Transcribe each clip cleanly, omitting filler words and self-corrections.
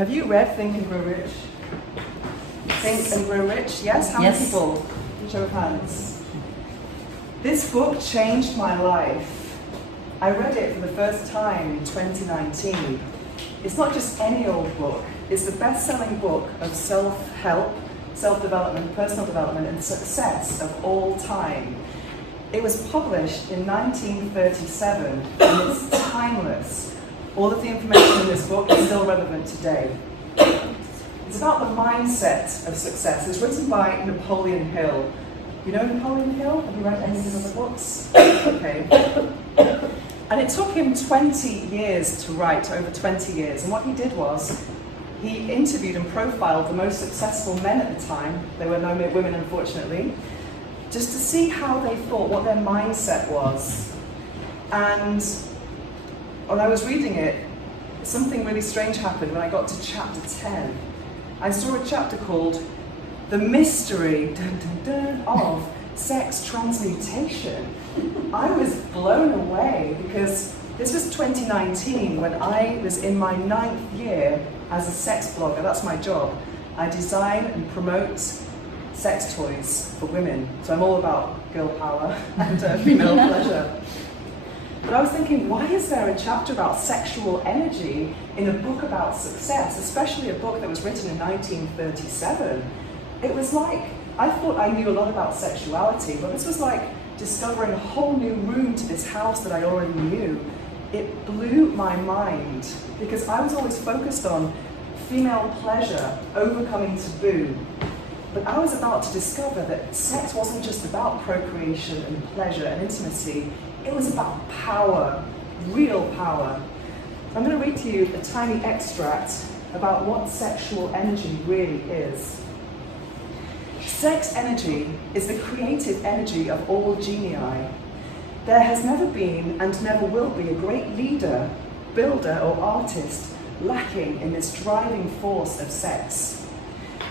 Have you read Think and Grow Rich? Think and Grow Rich, yes? How many people? Show of hands. This book changed my life. I read it for the first time in 2019. It's not just any old book, it's the best-selling book of self-help, self-development, personal development, and success of all time. It was published in 1937, and it's timeless. All of the information in this book is still relevant today. It's about the mindset of success. It's written by Napoleon Hill. You know Napoleon Hill? Have you read any of his other books? Okay. And it took him 20 years to write, over 20 years. And what he did was, he interviewed and profiled the most successful men at the time. There were no women, unfortunately. Just to see how they thought, what their mindset was. And when I was reading it, something really strange happened when I got to chapter 10. I saw a chapter called The Mystery of Sex Transmutation. I was blown away because this was 2019 when I was in my 9th year as a sex blogger. That's my job. I design and promote sex toys for women. So I'm all about girl power and female pleasure. But I was thinking, why is there a chapter about sexual energy in a book about success, especially a book that was written in 1937? It was like, I thought I knew a lot about sexuality, but this was like discovering a whole new room to this house that I already knew. It blew my mind, because I was always focused on female pleasure, overcoming taboo. But I was about to discover that sex wasn't just about procreation and pleasure and intimacy. It was about power, real power. I'm going to read to you a tiny extract about what sexual energy really is. Sex energy is the creative energy of all genii. There has never been and never will be a great leader, builder, or artist lacking in this driving force of sex.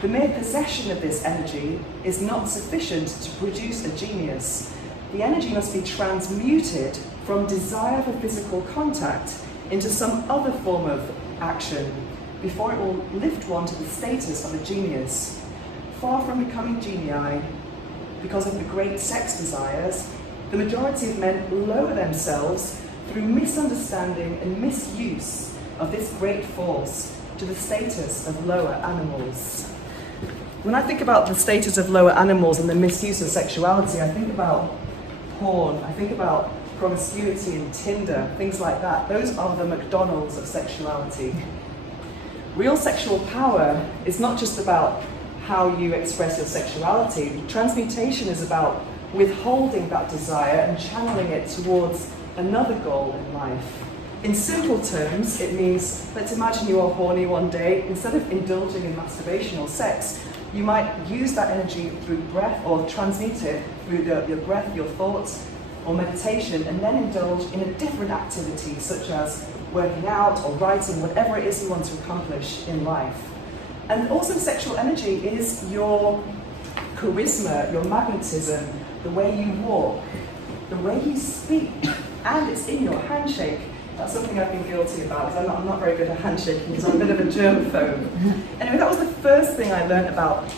The mere possession of this energy is not sufficient to produce a genius. The energy must be transmuted from desire for physical contact into some other form of action before it will lift one to the status of a genius. Far from becoming genii, because of the great sex desires, the majority of men lower themselves through misunderstanding and misuse of this great force to the status of lower animals. When I think about the status of lower animals and the misuse of sexuality, I think about porn, I think about promiscuity and Tinder, things like that. Those are the McDonald's of sexuality. Real sexual power is not just about how you express your sexuality. Transmutation is about withholding that desire and channeling it towards another goal in life. In simple terms, it means, let's imagine you are horny one day. Instead of indulging in masturbation or sex, you might use that energy through breath, or transmute it through your breath, your thoughts, or meditation, and then indulge in a different activity, such as working out or writing, whatever it is you want to accomplish in life. And also sexual energy is your charisma, your magnetism, the way you walk, the way you speak, and it's in your handshake. That's something I've been guilty about, because I'm not very good at handshaking, because I'm a bit of a germaphobe. Anyway, that was the first thing I learned about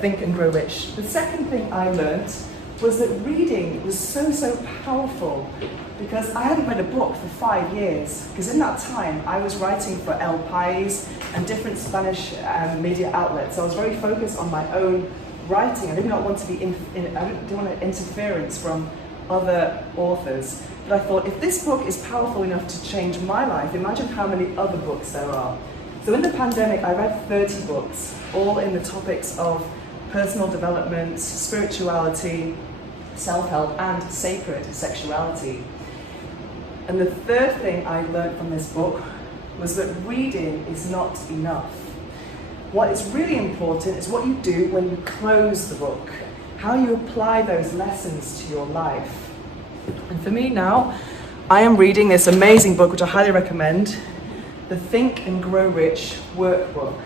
Think and Grow Rich. The second thing I learned was that reading was so powerful, because I hadn't read a book for 5 years, because in that time I was writing for El País and different Spanish media outlets. So I was very focused on my own writing. I did not want to be, I didn't want interference from other authors. But I thought, if this book is powerful enough to change my life, imagine how many other books there are. So in the pandemic, I read 30 books, all in the topics of personal development, spirituality, self-help, and sacred sexuality. And the third thing I learned from this book was that reading is not enough. What is really important is what you do when you close the book, how you apply those lessons to your life. And for me now, I am reading this amazing book, which I highly recommend, the Think and Grow Rich workbook.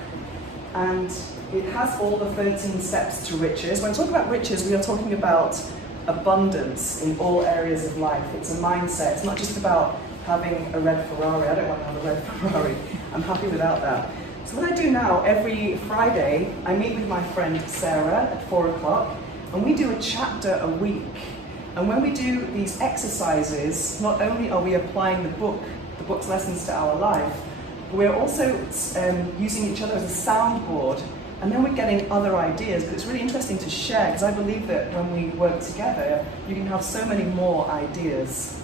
And it has all the 13 steps to riches. When I talk about riches, we are talking about abundance in all areas of life. It's a mindset. It's not just about having a red Ferrari. I don't want to have a red Ferrari. I'm happy without that. So what I do now, every Friday, I meet with my friend Sarah at 4 o'clock, and we do a chapter a week. And when we do these exercises, not only are we applying the book's lessons to our life, but we're also using each other as a soundboard. And then we're getting other ideas, but it's really interesting to share, because I believe that when we work together, you can have so many more ideas.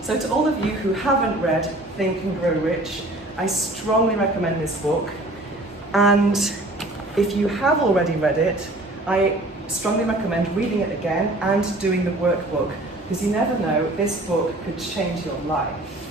So to all of you who haven't read Think and Grow Rich, I strongly recommend this book. And if you have already read it, I strongly recommend reading it again and doing the workbook, because you never know, this book could change your life.